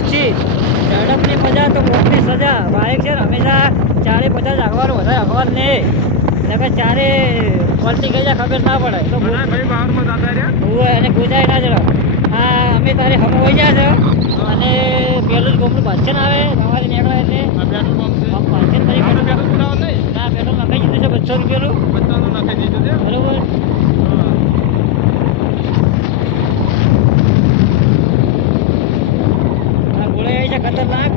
ઓછી. ઝડપની મજા તો મોટની સજા. બાઇક છે ને હંમેશા 40-50 આગવાનું, વધારે આગવાનું નહીં. એટલે ચારે પલટી ગઈ જાય ખબર ના પડે તો અને ગોજાય ના જડે. હા અમે તારે હમ હોઈ જાય છે અને પેલું જ ગોમનું ભાષણ આવે તમારે નીકળે એટલે ભાષણ પછી ના પેટ્રોલ નખાઈ દીધું છે 200 રૂપિયાનું બરોબર. હા ગોળે આવી છે ખતરનાક.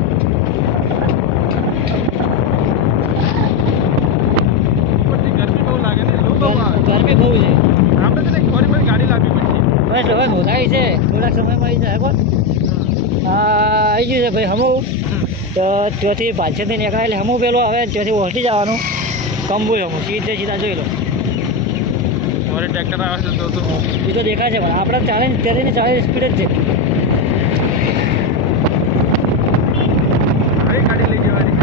ગરમી બહુ છે. આપણે થોડી ગાડી લાવવી પડશે. બસ હવે નોંધાવી છે થોડાક સમયમાં આવી જાય કોણ. આવી ગયું છે ભાઈ હમું તો ત્યાંથી પાછળથી નીકળે એટલે હમું પેલો હવે ત્યાંથી ઓસટી જવાનું કંબુ હમું સીધા જોઈ લો. તમારે ટ્રેક્ટર આવે છે તો એ તો દેખાય છે પણ આપણે 40 સ્પીડ જ છે. ગાડી લઈ જવાની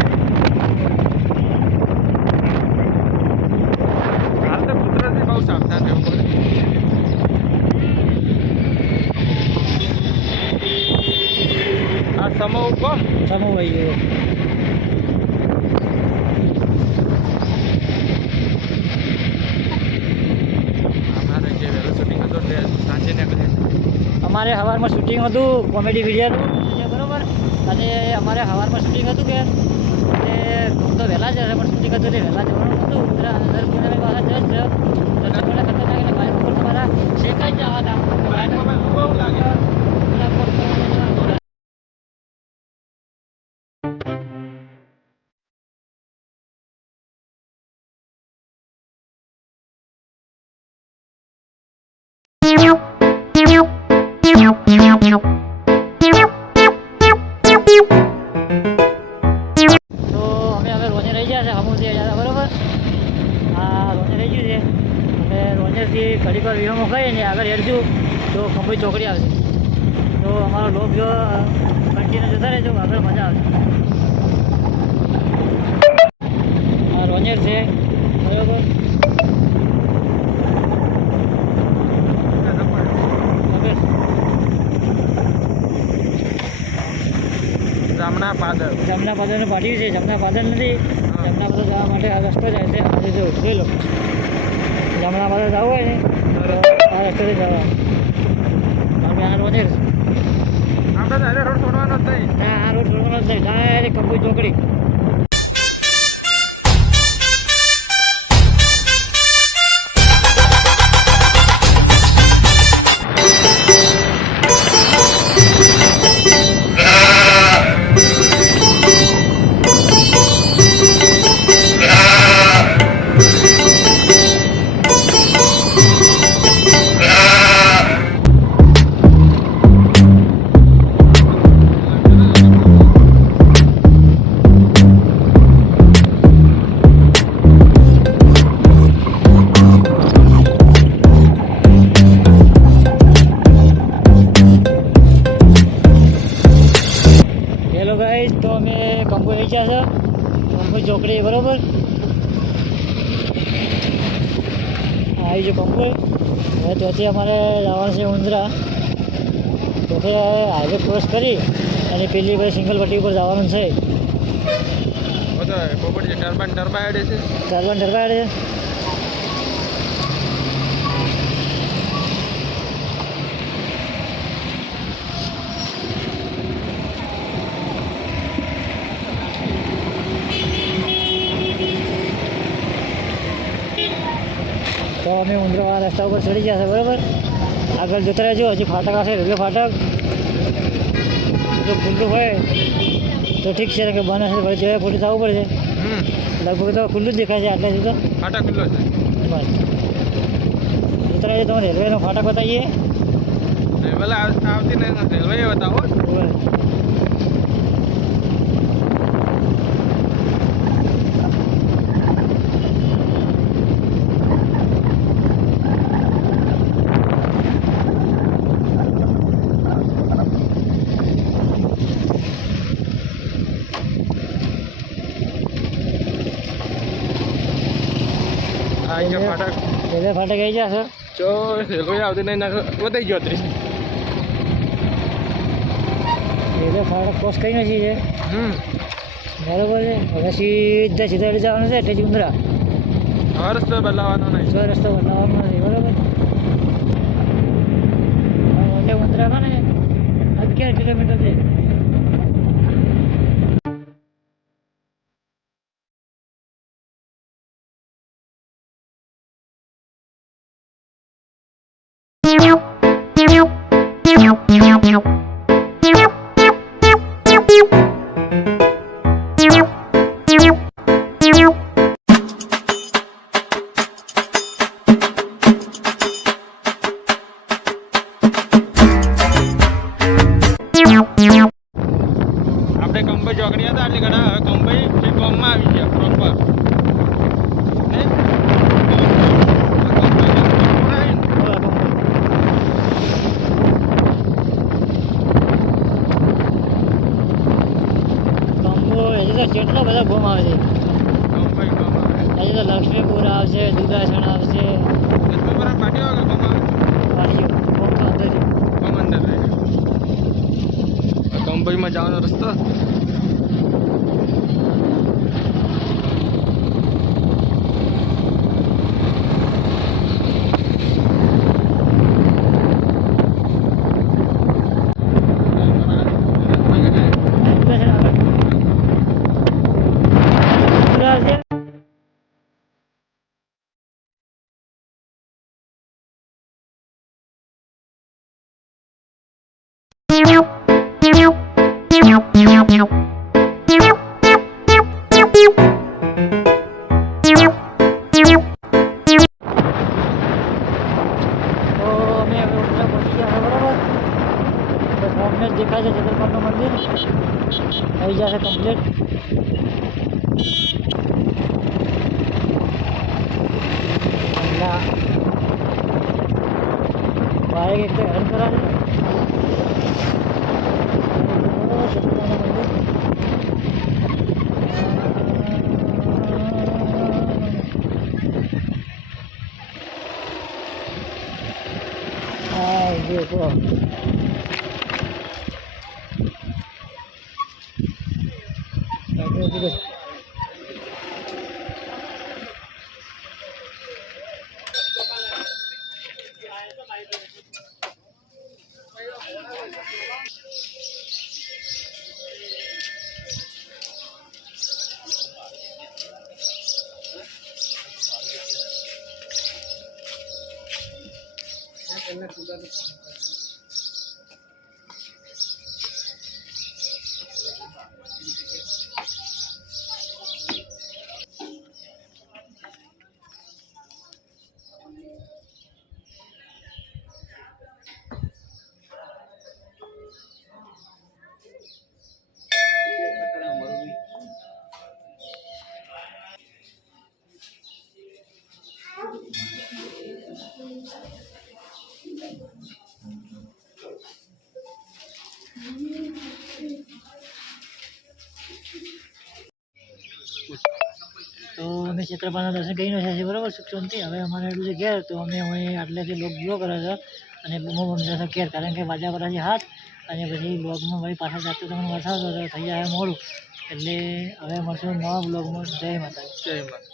હાલ તો કુદરતી બહુ સાવધાન રહેવું પડે. આ સમો કોમ સમૂહ આવી ગયો. અમારે જે વહેલું શૂટિંગ હતું તે સાંજે નીકળે. અમારે સવારમાં શૂટિંગ હતું કોમેડી વિડીયોનું બરાબર. અને અમારે સવારમાં શૂટિંગ હતું કે એટલે તો વહેલા જ હશે પણ શૂટિંગ હતું એટલે વહેલા જવાનું હતું. અંદર પાછા જજ ખતરનાક એટલે બાઇક ઉપર તમારા શેકાઈ જવા હતા. બહુ લાગે. તો અમે રોજે રહી ગયા છે હમુથી આવ્યા બરાબર. હા રોજે રહી ગયું છે અને રોજેથી ઘડી પર વિહો મોકલાવીએ ને આગળ હેડશું તો કંબોઈ ચોકડી આવશે. તો અમારો લોક જો કન્ટિન્યુ જતા રહેજો આગળ મજા આવશે. આ રોજેર છે બરાબર. જમણા પાદર પાદરનું પાટિયું છે. જમણા પાદર નથી. જમણા પાદર જવા માટે આ રસ્તો જાય છે. આજે જો જોઈ લો જમણા પાદર જવું હોય ને તો આ રસ્તેથી જવા. અમે આ રોજે આપણે રોડ છોડવાનો જ નહીં. આ રોડ છોડવાનો જ નહીં. ડાયરેક્ટ કંબોઈ ચોકડી. હેલો ગાઈસ, તો અમે કંબોઈ આવી ગયા છે. કંબોઈ ચોકડી બરોબર. આવી જો કંબોઈ. હવે ત્યાંથી અમારે જવાનું છે ઉંદરા. ત્યાંથી હાઈવે ક્રોસ કરી અને પેલી ભાઈ સિંગલ પટ્ટી ઉપર જવાનું છે. ટર્બાઇન ટર્બાઇડ છે. તો અમે ઉંદરાવાળા રસ્તા ઉપર ચડી ગયા છે બરાબર. આગળ જતા રહેજો. હજી ફાટક આવશે રેલવે ફાટક. જો ખુલ્લું હોય તો ઠીક છે કે બંધ હશે તો જવા ફોટી થવું પડશે. લગભગ તો ખુલ્લું જ દેખાય છે આટલેથી તો. ફાટક ખુલ્લો છે બસ જતા રહેજો. તમે રેલવેનો ફાટક બતાવીએ. રેલવે આવતી નહીં. રેલવે બતાવો. રેલવે ફાટક આવી જશે. જો રેલવે આવતી નહીં. વધી ગયો 30. રેલવે ફાટક ક્રોસ કરી નથી છે બરોબર છે હવે સીધા સીધા જવાનું છે એટલે ઉંદરા રસ્તો બદલાવાનો નહીં જો રસ્તો બનાવવાનો નથી બરોબર મોટે ઉંદરા ને 11 કિલોમીટર છે આપણે કંબઈ ચોકડી હતા એટલે ઘણા હવે કંબઈ જે ગામમાં આવી ગયા પ્રોપર કેટલા બધા ગોમ આવે છે કંબઈ ગામ આવે હજી તો લક્ષ્મીપુર આવશે દુધાસણ આવશે લક્ષ્મીપુર પાટી વાગે ગામ આવે પાડીઓ ગોમ તો અંદર છે ગામ અંદર રહે કંબઈમાં જવાનો રસ્તો દેખાય છે જગલપાલનું મંદિર આવી જશે કમ્પ્લીટ બાઇક એક તો હેલ્પ કરા દેખો તો અમે ક્ષેત્રપાળના દર્શન કરીને છે બરાબર સુખ શાંતિ હવે અમારે એટલું છે ઘેર તો અમે આટલેથી લોક બ્લો કરે છે અને બૂમો બમશે ઘેર કારણ કે વાજા પર હાથ અને પછી બ્લોગમાં ભાઈ પાછા જાતે તમને વરસાદ થઈ જાય મોડું એટલે હવે મળશું નવા બ્લોગમાં જય માતા.